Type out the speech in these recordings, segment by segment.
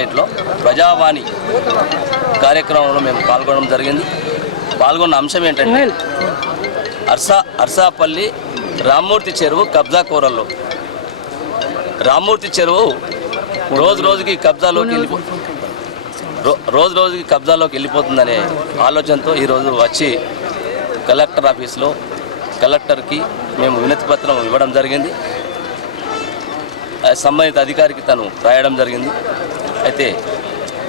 కలెక్టరేట్లో ప్రజావాణి కార్యక్రమంలో మేము పాల్గొనడం జరిగింది. పాల్గొన్న అంశం ఏంటంటే అర్సా అర్సాపల్లి రామ్మూర్తి చెరువు కబ్జా కూరల్లో. రామ్మూర్తి చెరువు రోజు రోజుకి కబ్జాలోకి వెళ్ళిపో రోజు రోజుకి కబ్జాలోకి వెళ్ళిపోతుందనే ఆలోచనతో ఈరోజు వచ్చి కలెక్టర్ ఆఫీస్లో కలెక్టర్కి మేము వినతి పత్రం ఇవ్వడం జరిగింది. సంబంధిత అధికారికి తను రాయడం జరిగింది. అయితే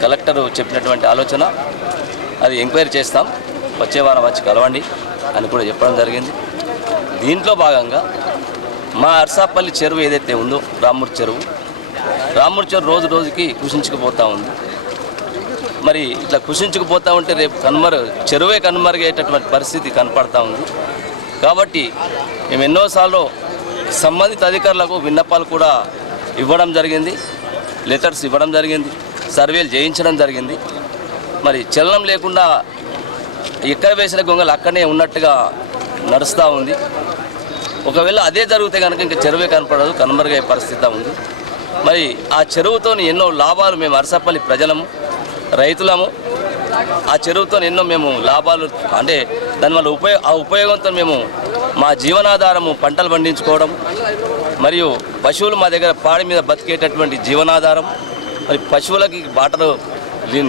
కలెక్టర్ చెప్పినటువంటి ఆలోచన అది ఎంక్వైరీ చేస్తాం. వచ్చే వారం వచ్చి కలవండి అని కూడా చెప్పడం జరిగింది. దీంట్లో భాగంగా మా అర్సాపల్లి చెరువు ఏదైతే ఉందో రామూర్ చెరువు రామూర్ చెరువు రోజు రోజుకి కృషించుకుపోతూ ఉంది. మరి ఇట్లా కృషించుకుపోతూ ఉంటే రేపు కనుమరు చెరువే కనుమరుగేటటువంటి పరిస్థితి కనపడతా ఉంది. కాబట్టి మేము ఎన్నోసార్లు సంబంధిత అధికారులకు విన్నపాలు కూడా ఇవ్వడం జరిగింది. లెటర్స్ ఇవ్వడం జరిగింది సర్వేలు చేయించడం జరిగింది. మరి చలనం లేకుండా ఎక్కడ వేసిన గొంగలు అక్కడనే ఉన్నట్టుగా నడుస్తూ ఉంది. ఒకవేళ అదే జరిగితే కనుక ఇంకా చెరువే కనపడదు కనుమరుగయ్యే పరిస్థితి ఉంది. మరి ఆ చెరువుతో ఎన్నో లాభాలు మేము అరసపల్లి ప్రజలము రైతులము. ఆ చెరువుతో ఎన్నో మేము లాభాలు అంటే దానివల్ల ఉపయోగ ఆ ఉపయోగంతో మేము మా జీవనాధారము పంటలు పండించుకోవడం మరియు పశువులు మా దగ్గర పాడి మీద బతికేటటువంటి జీవనాధారం. మరి పశువులకి బాటలు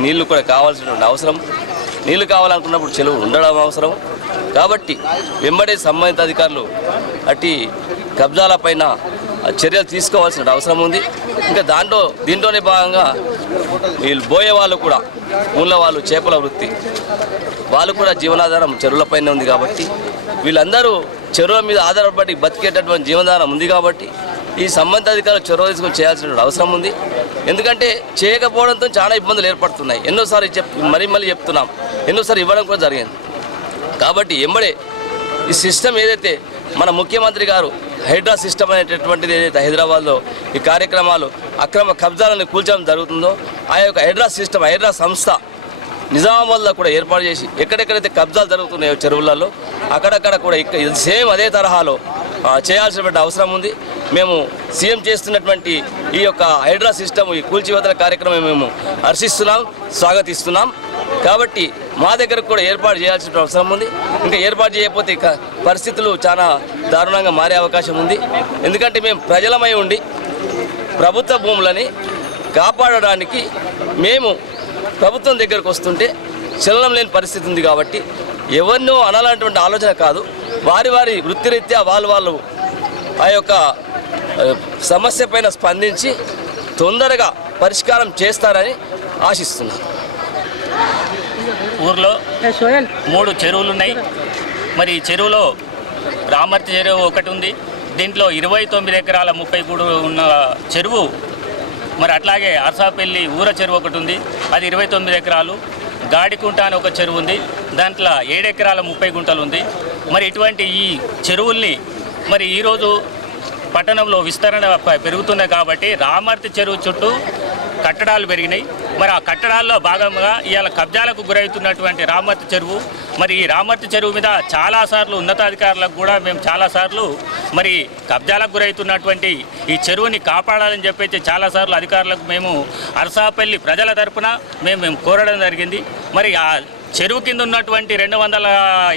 నీళ్ళు కూడా కావాల్సినటువంటి అవసరం. నీళ్ళు కావాలనుకున్నప్పుడు చెరువు ఉండడం అవసరం. కాబట్టి వెంబడే సంబంధిత అధికారులు అట్టి కబ్జాల పైన చర్యలు తీసుకోవాల్సిన అవసరం ఉంది. ఇంకా దాంట్లో దీంట్లోనే భాగంగా వీళ్ళు బోయే వాళ్ళు కూడా ఊళ్ళో వాళ్ళు చేపల వృత్తి. వాళ్ళు కూడా జీవనాధారం చెరువులపైనే ఉంది కాబట్టి వీళ్ళందరూ చెరువుల మీద ఆధారపడి బతికేటటువంటి జీవనధారం ఉంది కాబట్టి ఈ సంబంధిత అధికారులు చొరవ తీసుకొని చేయాల్సిన అవసరం ఉంది. ఎందుకంటే చేయకపోవడంతో చాలా ఇబ్బందులు ఏర్పడుతున్నాయి. ఎన్నోసార్లు చెప్ మరీ మళ్ళీ చెప్తున్నాం. ఎన్నోసార్లు ఇవ్వడం కూడా జరిగింది. కాబట్టి ఎంబడే ఈ సిస్టమ్ ఏదైతే మన ముఖ్యమంత్రి గారు హైడ్రా సిస్టమ్ అనేటటువంటిది ఏదైతే హైదరాబాద్లో ఈ కార్యక్రమాలు అక్రమ కబ్జాలను కూల్చడం జరుగుతుందో ఆ యొక్క హైడ్రా సిస్టమ్ హైడ్రా సంస్థ నిజామాబాద్లో కూడా ఏర్పాటు చేసి ఎక్కడెక్కడైతే కబ్జాలు జరుగుతున్నాయో చెరువులలో అక్కడక్కడ కూడా ఇక్కడ సేమ్ అదే తరహాలో చేయాల్సినటువంటి అవసరం ఉంది. మేము సీఎం చేస్తున్నటువంటి ఈ యొక్క హైడ్రా సిస్టమ్ ఈ కూల్చివేతల కార్యక్రమం మేము హర్షిస్తున్నాం స్వాగతిస్తున్నాం. కాబట్టి మా దగ్గర కూడా ఏర్పాటు చేయాల్సిన అవసరం ఉంది. ఇంకా ఏర్పాటు చేయకపోతే పరిస్థితులు చాలా దారుణంగా మారే అవకాశం ఉంది. ఎందుకంటే మేము ప్రజలమై ఉండి ప్రభుత్వ భూములని కాపాడడానికి మేము ప్రభుత్వం దగ్గరకు వస్తుంటే చలనం లేని పరిస్థితి ఉంది కాబట్టి ఎవరినో అనాలన్నటువంటి ఆలోచన కాదు. వారి వారి వృత్తిరీత్యా వాళ్ళు వాళ్ళు ఆ యొక్క సమస్య పైన స్పందించి తొందరగా పరిష్కారం చేస్తారని ఆశిస్తున్నాను. ఊర్లో సోయల్. మూడు చెరువులు ఉన్నాయి మరి ఈ చెరువులో రామర్తి చెరువు ఒకటి ఉంది. దీంట్లో ఇరవై తొమ్మిది ఎకరాల ముప్పై మూడు ఉన్న చెరువు మరి అట్లాగే అర్సాపల్లి ఊర చెరువు ఒకటి ఉంది. అది ఇరవై తొమ్మిది ఎకరాలు. గాడికుంట అని ఒక చెరువు ఉంది. దాంట్లో ఏడు ఎకరాల ముప్పై గుంటలు ఉంది. మరి ఇటువంటి ఈ చెరువుల్ని మరి ఈరోజు పట్టణంలో విస్తరణ పెరుగుతున్నాయి కాబట్టి రామర్తి చెరువు చుట్టూ కట్టడాలు పెరిగినాయి. మరి ఆ కట్టడాల్లో భాగంగా ఇవాళ కబ్జాలకు గురవుతున్నటువంటి రామర్తి చెరువు మరి ఈ రామర్తి చెరువు మీద చాలాసార్లు ఉన్నతాధికారులకు కూడా మేము చాలాసార్లు మరి కబ్జాలకు గురవుతున్నటువంటి ఈ చెరువుని కాపాడాలని చెప్పేసి చాలాసార్లు అధికారులకు మేము అరసాపల్లి ప్రజల తరపున మేము మేము కోరడం జరిగింది. మరి ఆ చెరువు కింద ఉన్నటువంటి రెండు వందల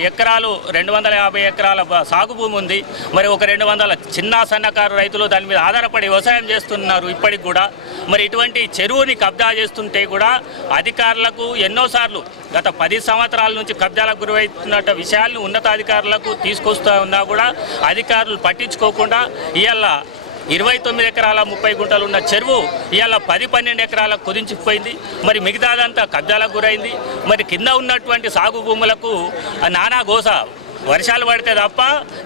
ఎకరాలు రెండు వందల యాభై ఎకరాల సాగు భూమి ఉంది. మరి ఒక రెండు వందల చిన్న సన్నకారు రైతులు దాని మీద ఆధారపడి వ్యవసాయం చేస్తున్నారు ఇప్పటికి కూడా. మరి ఇటువంటి చెరువుని కబ్జా చేస్తుంటే కూడా అధికారులకు ఎన్నోసార్లు గత పది సంవత్సరాల నుంచి కబ్జాలకు గురవుతున్న విషయాలను ఉన్నతాధికారులకు తీసుకొస్తూ ఉన్నా కూడా అధికారులు పట్టించుకోకుండా ఇవాళ ఇరవై తొమ్మిది ఎకరాల ముప్పై గుంటలు ఉన్న చెరువు ఇవాళ పది పన్నెండు ఎకరాలకు కుదించిపోయింది. మరి మిగతాదంతా కబ్జాలకు గురైంది. మరి కింద ఉన్నటువంటి సాగు భూములకు నానా గోస వర్షాలు పడితే తప్ప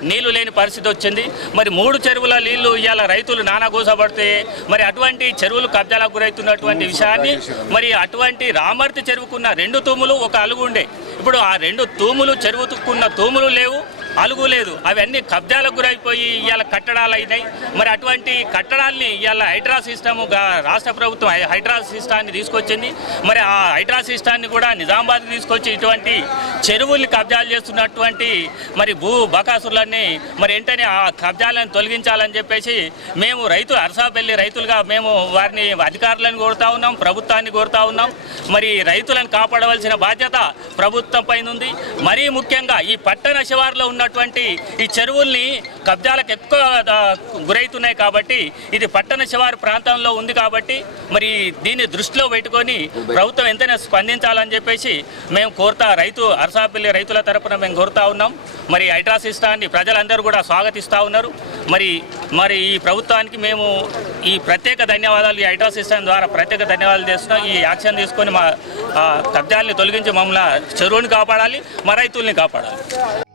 నీళ్ళు లేని పరిస్థితి వచ్చింది. మరి మూడు చెరువుల నీళ్ళు ఇవాళ రైతులు నానా గోస పడితే మరి అటువంటి చెరువులు కబ్జాలకు గురవుతున్నటువంటి విషయాన్ని మరి అటువంటి రామర్తి చెరువుకున్న రెండు తూములు ఒక అలుగు ఉండే. ఇప్పుడు ఆ రెండు తూములు చెరువుకున్న తూములు లేవు. అలుగు లేదు. అవన్నీ కబ్జాలకు గురైపోయి ఇవాళ కట్టడాలు అయినాయి. మరి అటువంటి కట్టడాల్ని ఇవాళ హైడ్రా సిస్టమ్ రాష్ట్ర ప్రభుత్వం హై- హైడ్రా సిస్టాన్ని తీసుకొచ్చింది. మరి ఆ హైడ్రా సిస్టాన్ని కూడా నిజామాబాద్ తీసుకొచ్చి ఇటువంటి చెరువుల్ని కబ్జాలు చేస్తున్నటువంటి మరి భూ బకాసులన్నీ మరి వెంటనే ఆ కబ్జాలను తొలగించాలని చెప్పేసి మేము రైతు అరసాపల్లి రైతులుగా మేము వారిని అధికారులను కోరుతా ఉన్నాం ప్రభుత్వాన్ని కోరుతా ఉన్నాం. మరి రైతులను కాపాడవలసిన బాధ్యత ప్రభుత్వం పైన ఉంది మరీ ముఖ్యంగా ఈ పట్టణ శివారులో ఉన్నటువంటి ఈ చెరువుల్ని కబ్జాలకు ఎక్కువ గురవుతున్నాయి కాబట్టి ఇది పట్టణ శివారు ప్రాంతంలో ఉంది కాబట్టి మరి దీన్ని దృష్టిలో పెట్టుకొని ప్రభుత్వం ఎంతైనా స్పందించాలని చెప్పేసి మేము కోరుతా రైతు అరసాపల్లి రైతుల తరపున మేము కోరుతా ఉన్నాం. మరి హైడ్రాసిస్టాన్ని ప్రజలందరూ కూడా స్వాగతిస్తూ ఉన్నారు. మరి మరి ఈ ప్రభుత్వానికి మేము ఈ ప్రత్యేక ధన్యవాదాలు ఈ హైడ్రా ద్వారా ప్రత్యేక ధన్యవాదాలు చేస్తున్నాం. ఈ యాక్షన్ తీసుకొని మా ఆ, కబ్జాల్ని తొలగించి మమ్మల్ని చెరువుని కాపాడాలి మా రైతుల్ని కాపాడాలి.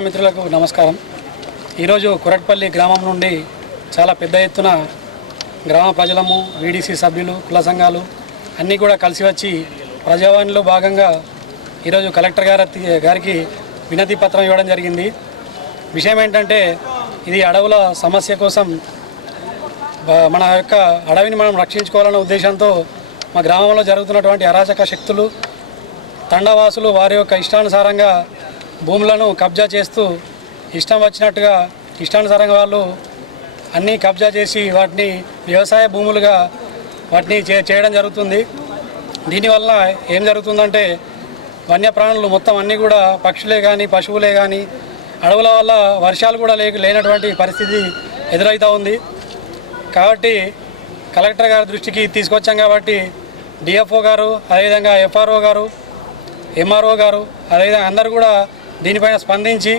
మీడియా మిత్రులకు నమస్కారం. ఈరోజు కురట్పల్లి గ్రామం నుండి చాలా పెద్ద ఎత్తున గ్రామ ప్రజలము వీడీసీ సభ్యులు కుల సంఘాలు అన్నీ కూడా కలిసి వచ్చి ప్రజావాణిలో భాగంగా ఈరోజు కలెక్టర్ గారి గారికి వినతి పత్రం ఇవ్వడం జరిగింది. విషయం ఏంటంటే ఇది అడవుల సమస్య కోసం మన యొక్క అడవిని మనం రక్షించుకోవాలన్న ఉద్దేశంతో మా గ్రామంలో జరుగుతున్నటువంటి అరాచక శక్తులు తండవాసులు వారి యొక్క ఇష్టానుసారంగా భూములను కబ్జా చేస్తూ ఇష్టం వచ్చినట్టుగా ఇష్టానుసారంగా వాళ్ళు అన్నీ కబ్జా చేసి వాటిని వ్యవసాయ భూములుగా వాటిని చే చేయడం జరుగుతుంది. దీనివల్ల ఏం జరుగుతుందంటే వన్యప్రాణులు మొత్తం అన్నీ కూడా పక్షులే కానీ పశువులే కానీ అడవుల వల్ల వర్షాలు కూడా లేక లేనటువంటి పరిస్థితి ఎదురవుతూ ఉంది. కాబట్టి కలెక్టర్ గారి దృష్టికి తీసుకొచ్చాం కాబట్టి డిఎఫ్ఓ గారు అదేవిధంగా ఎఫ్ఆర్ఓ గారు ఎంఆర్ఓ గారు అదేవిధంగా అందరు కూడా దీనిపైన స్పందించి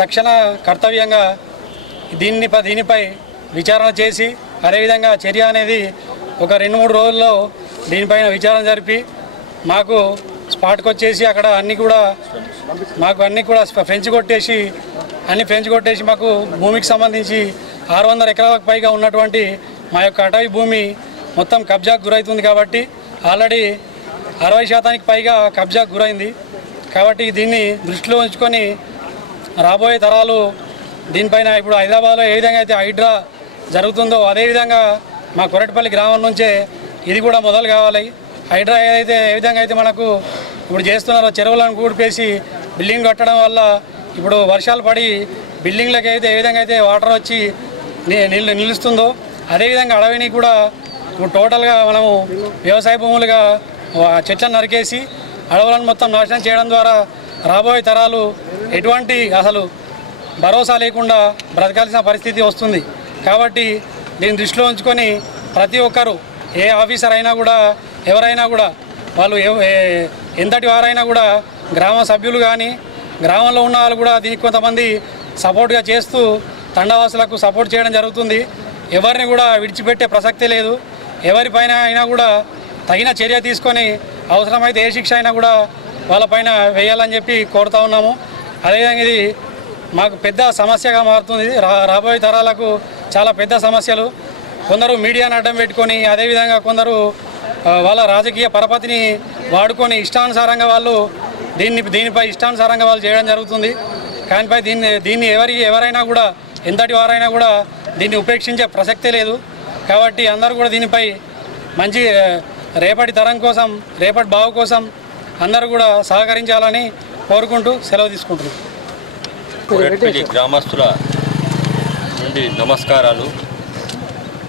తక్షణ కర్తవ్యంగా దీన్ని దీనిపై విచారణ చేసి అదేవిధంగా చర్య అనేది ఒక రెండు మూడు రోజుల్లో దీనిపైన విచారణ జరిపి మాకు స్పాట్కి వచ్చేసి అక్కడ అన్నీ కూడా మాకు అన్నీ కూడా ఫ్రెంచ్ కొట్టేసి అన్ని ఫ్రెంచ్ కొట్టేసి మాకు భూమికి సంబంధించి ఆరు వందల ఎకరాలకు పైగా ఉన్నటువంటి మా యొక్క అటవీ భూమి మొత్తం కబ్జాకు గురవుతుంది కాబట్టి ఆల్రెడీ అరవై శాతానికి పైగా కబ్జాకు గురైంది. కాబట్టి దీన్ని దృష్టిలో ఉంచుకొని రాబోయే తరాలు దీనిపైన ఇప్పుడు హైదరాబాద్లో ఏ విధంగా అయితే హైడ్రా జరుగుతుందో అదేవిధంగా మా కొరటిపల్లి గ్రామం నుంచే ఇది కూడా మొదలు కావాలి. హైడ్రా ఏదైతే ఏ విధంగా అయితే మనకు ఇప్పుడు చేస్తున్నారో చెరువులను కూడిపేసి బిల్డింగ్ కట్టడం వల్ల ఇప్పుడు వర్షాలు పడి బిల్డింగ్లకు అయితే ఏ విధంగా అయితే వాటర్ వచ్చి నిల్ నిలుస్తుందో అదేవిధంగా అడవిని కూడా ఇప్పుడు టోటల్గా మనము వ్యవసాయ భూములుగా చెట్లను నరికేసి అడవులను మొత్తం నాశనం చేయడం ద్వారా రాబోయే తరాలు ఎటువంటి అసలు భరోసా లేకుండా బ్రతకాల్సిన పరిస్థితి వస్తుంది. కాబట్టి దీన్ని దృష్టిలో ఉంచుకొని ప్రతి ఒక్కరు ఏ ఆఫీసర్ అయినా కూడా ఎవరైనా కూడా వాళ్ళు ఎంతటి వారైనా కూడా గ్రామ సభ్యులు కానీ గ్రామంలో ఉన్న వాళ్ళు కూడా దీనికి కొంతమంది సపోర్ట్గా చేస్తూ తండవాసులకు సపోర్ట్ చేయడం జరుగుతుంది. ఎవరిని కూడా విడిచిపెట్టే ప్రసక్తే లేదు. ఎవరిపైన అయినా కూడా తగిన చర్య తీసుకొని అవసరమైతే ఏ శిక్ష అయినా కూడా వాళ్ళపైన వేయాలని చెప్పి కోరుతా ఉన్నాము. అదేవిధంగా ఇది మాకు పెద్ద సమస్యగా మారుతుంది. రా రాబోయే తరాలకు చాలా పెద్ద సమస్యలు. కొందరు మీడియాను అడ్డం పెట్టుకొని అదేవిధంగా కొందరు వాళ్ళ రాజకీయ పరపతిని వాడుకొని ఇష్టానుసారంగా వాళ్ళు దీన్ని దీనిపై ఇష్టానుసారంగా వాళ్ళు చేయడం జరుగుతుంది. కానిపై దీన్ని దీన్ని ఎవరి ఎవరైనా కూడా ఎంతటి వారైనా కూడా దీన్ని ఉపేక్షించే ప్రసక్తే లేదు. కాబట్టి అందరూ కూడా దీనిపై మంచి రేపటి తరం కోసం రేపటి బావు కోసం అందరూ కూడా సహకరించాలని కోరుకుంటూ సెలవు తీసుకుంటున్నాం. గ్రామస్తుల నుండి నమస్కారాలు.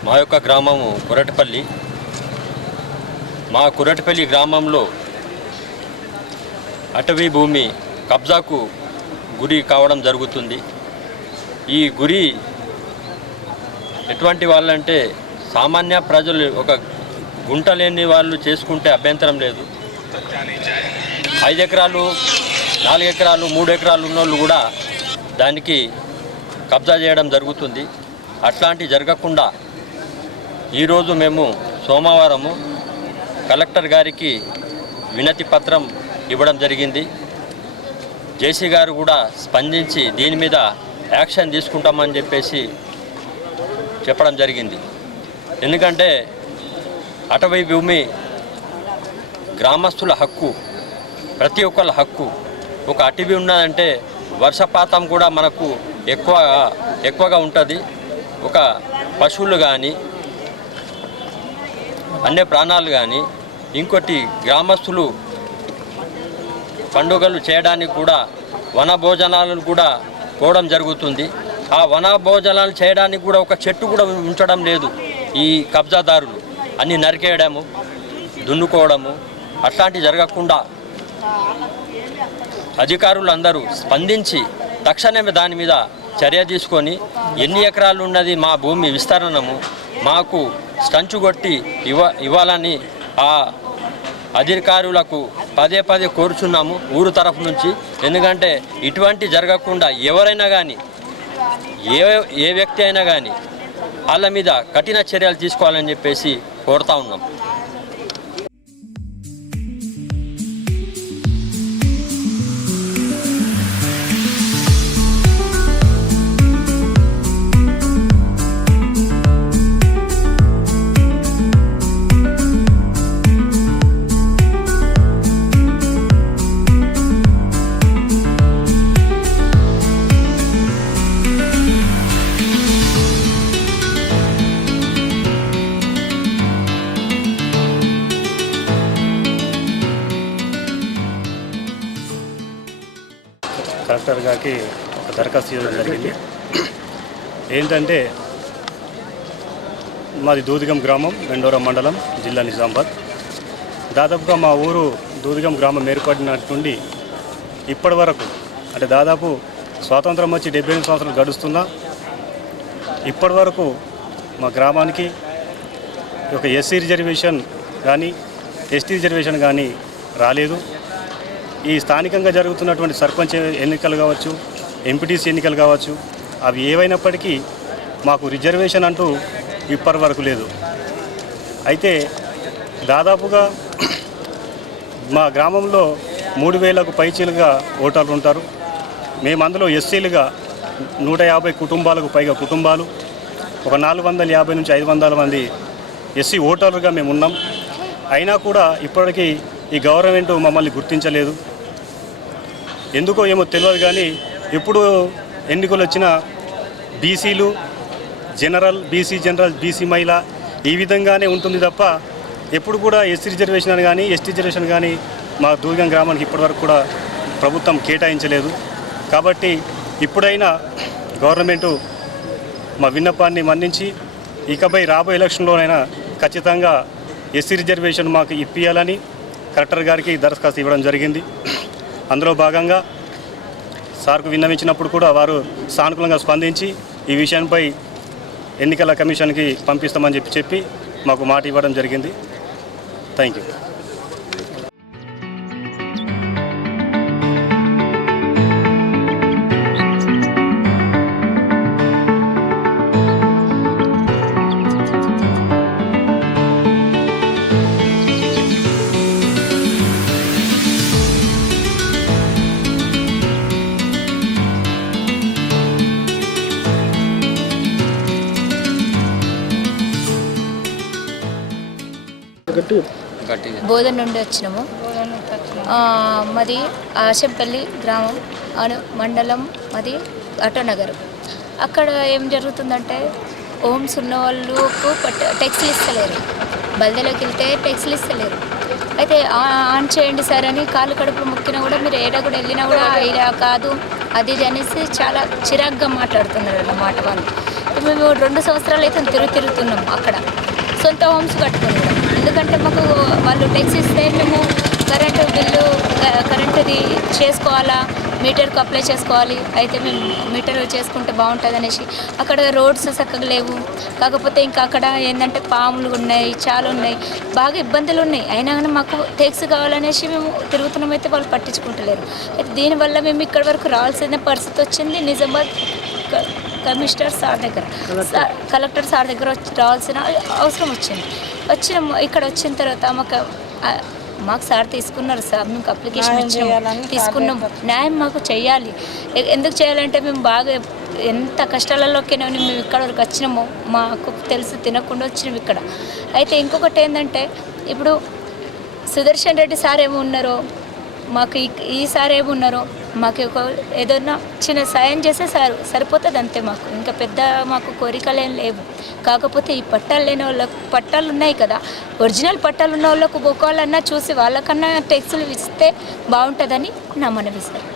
మా యొక్క గ్రామము కురటపల్లి. మా కురటపల్లి గ్రామంలో అటవీ భూమి కబ్జాకు గురి కావడం జరుగుతుంది. ఈ గురి ఎటువంటి వాళ్ళంటే సామాన్య ప్రజలు ఒక గుంట లేని వాళ్ళు చేసుకుంటే అభ్యంతరం లేదు. ఐదు ఎకరాలు నాలుగు ఎకరాలు మూడు ఎకరాలు ఉన్నోళ్ళు కూడా దానికి కబ్జా చేయడం జరుగుతుంది. అట్లాంటి జరగకుండా ఈరోజు మేము సోమవారము కలెక్టర్ గారికి వినతి పత్రం ఇవ్వడం జరిగింది. జేసీ గారు కూడా స్పందించి దీని మీద యాక్షన్ తీసుకుంటామని చెప్పేసి చెప్పడం జరిగింది. ఎందుకంటే అటవీ భూమి గ్రామస్తుల హక్కు ప్రతి ఒక్కళ్ళ హక్కు. ఒక అటవీ ఉన్నదంటే వర్షపాతం కూడా మనకు ఎక్కువ ఎక్కువగా ఉంటుంది. ఒక పశువులు కానీ అన్య ప్రాణాలు కానీ ఇంకోటి గ్రామస్తులు పండుగలు చేయడానికి కూడా వన భోజనాలను కూడా పోవడం జరుగుతుంది. ఆ వన భోజనాలు చేయడానికి కూడా ఒక చెట్టు కూడా ఉంచడం లేదు ఈ కబ్జాదారులు. అన్ని నరికేయడము దున్నుకోవడము అట్లాంటివి జరగకుండా అధికారులు అందరూ స్పందించి తక్షణమే దాని మీద చర్య తీసుకొని ఎన్ని ఎకరాలు ఉన్నది మా భూమి విస్తరణము మాకు స్టంచు కొట్టి ఇవ్వ ఇవ్వాలని ఆ అధికారులకు పదే పదే కోరుచున్నాము ఊరు తరఫు నుంచి. ఎందుకంటే ఇటువంటి జరగకుండా ఎవరైనా కానీ ఏ ఏ వ్యక్తి అయినా కానీ వాళ్ళ మీద కఠిన చర్యలు తీసుకోవాలని చెప్పేసి కోరుతా ఉన్నాం. కలెక్టర్ గారికి ఒక దరఖాస్తు చేయడం జరిగింది. ఏంటంటే మాది దూదిగం గ్రామం వెండోరా మండలం జిల్లా నిజామాబాద్. దాదాపుగా మా ఊరు దూదిగం గ్రామం ఏర్పడినట్టు నుండి ఇప్పటి వరకు అంటే దాదాపు స్వాతంత్రం వచ్చి డెబ్బై ఎనిమిది సంవత్సరాలు గడుస్తున్నా ఇప్పటి వరకు మా గ్రామానికి ఒక ఎస్సీ రిజర్వేషన్ కానీ ఎస్టీ రిజర్వేషన్ కానీ రాలేదు. ఈ స్థానికంగా జరుగుతున్నటువంటి సర్పంచ్ ఎన్నికలు కావచ్చు ఎంపీటీసీ ఎన్నికలు కావచ్చు అవి ఏవైనప్పటికీ మాకు రిజర్వేషన్ అంటూ ఇప్పటి వరకు లేదు. అయితే దాదాపుగా మా గ్రామంలో మూడు వేలకు పైచీలుగా ఓటర్లు ఉంటారు. మేము అందులో ఎస్సీలుగా నూట యాభై కుటుంబాలకు పైగా కుటుంబాలు ఒక నాలుగు వందల యాభై నుంచి ఐదు వందల మంది ఎస్సీ ఓటర్లుగా మేము ఉన్నాం. అయినా కూడా ఇప్పటికీ ఈ గవర్నమెంట్ మమ్మల్ని గుర్తించలేదు. ఎందుకో ఏమో తెలియదు కానీ ఎప్పుడు ఎన్నికలు వచ్చిన బీసీలు జనరల్ బీసీ జనరల్ బీసీ మహిళ ఈ విధంగానే ఉంటుంది తప్ప ఎప్పుడు కూడా ఎస్సీ రిజర్వేషన్ అని కానీ ఎస్టీ రిజర్వేషన్ కానీ మా దూర్గం గ్రామానికి ఇప్పటివరకు కూడా ప్రభుత్వం కేటాయించలేదు. కాబట్టి ఇప్పుడైనా గవర్నమెంటు మా విన్నపాన్ని మన్నించి ఇకపై రాబోయే ఎలక్షన్లోనైనా ఖచ్చితంగా ఎస్సీ రిజర్వేషన్ మాకు ఇప్పియాలని కలెక్టర్ గారికి దరఖాస్తు ఇవ్వడం జరిగింది. అందులో భాగంగా సార్కు విన్నవించినప్పుడు కూడా వారు సానుకూలంగా స్పందించి ఈ విషయంపై ఎన్నికల కమిషన్కి పంపిస్తామని చెప్పి చెప్పి మాకు మాట ఇవ్వడం జరిగింది. థ్యాంక్ యూ బోధన నుండి వచ్చినాము. మాది ఆశంపల్లి గ్రామం అను మండలం మాది ఆటోనగర్ అక్కడ ఏం జరుగుతుందంటే హోమ్స్ ఉన్న వాళ్ళకు పట్ట టెక్స్లు ఇస్తలేరు. బల్దెలోకి వెళ్తే టెక్స్లు ఇస్తలేరు. అయితే ఆన్ చేయండి సార్ అని కాలు కడుపు మొక్కినా కూడా మీరు ఏడా కూడా వెళ్ళినా కూడా ఇలా కాదు. అది ఇది అనేసి చాలా చిరాగ్గా మాట్లాడుతున్నారు అన్నమాట వాళ్ళు. మేము రెండు సంవత్సరాలు అయితే తిరుగు తిరుగుతున్నాం అక్కడ. సొంత హోమ్స్ కట్టుకుని కూడా ఎందుకంటే మాకు వాళ్ళు టెక్స్ ఇస్తే మేము కరెంటు బిల్లు కరెంటుది చేసుకోవాలా మీటర్కు అప్లై చేసుకోవాలి. అయితే మేము మీటర్ చేసుకుంటే బాగుంటుంది అనేసి అక్కడ రోడ్స్ చక్కగా లేవు. కాకపోతే ఇంకా అక్కడ ఏంటంటే పాములు ఉన్నాయి చాలా ఉన్నాయి. బాగా ఇబ్బందులు ఉన్నాయి. అయినా కానీ మాకు టెక్స్ కావాలనేసి మేము తిరుగుతున్నాం అయితే వాళ్ళు పట్టించుకుంటలేరు. అయితే దీనివల్ల మేము ఇక్కడ వరకు రావాల్సిన పరిస్థితి వచ్చింది. నిజామాబాద్ క- కమిషనర్ సార్ దగ్గర. కలెక్టర్ సార్ దగ్గర వచ్చి రావాల్సిన అవసరం వచ్చింది. వచ్చిన ఇక్కడ వచ్చిన తర్వాత మాకు మాకు సార్ తీసుకున్నారు సార్ మేము అప్లికేషన్ ఇచ్చినాం తీసుకున్నాం. న్యాయం మాకు చేయాలి. ఎందుకు చేయాలంటే మేము బాగా ఎంత కష్టాలలోకి మేము ఇక్కడ వరకు వచ్చినామో. మాకు తెలిసి తినకుండా వచ్చినాం ఇక్కడ. అయితే ఇంకొకటి ఏంటంటే ఇప్పుడు సుదర్శన్ రెడ్డి సార్ ఏమి ఉన్నారో మాకు ఈ- ఈ సార్ ఏమి ఉన్నారో మాకు ఒక ఏదైనా చిన్న సాయం చేస్తే సార్ సరిపోతుంది అంతే మాకు. ఇంకా పెద్ద మాకు కోరికలు ఏం లేవు. కాకపోతే ఈ పట్టాలు లేని వాళ్ళకు పట్టాలు ఉన్నాయి కదా. ఒరిజినల్ పట్టాలు ఉన్న వాళ్ళకు ఒక్కోళ్ళన్నా చూసి వాళ్ళకన్నా టెక్స్టులు ఇస్తే బాగుంటుందని నా మనవి సార్.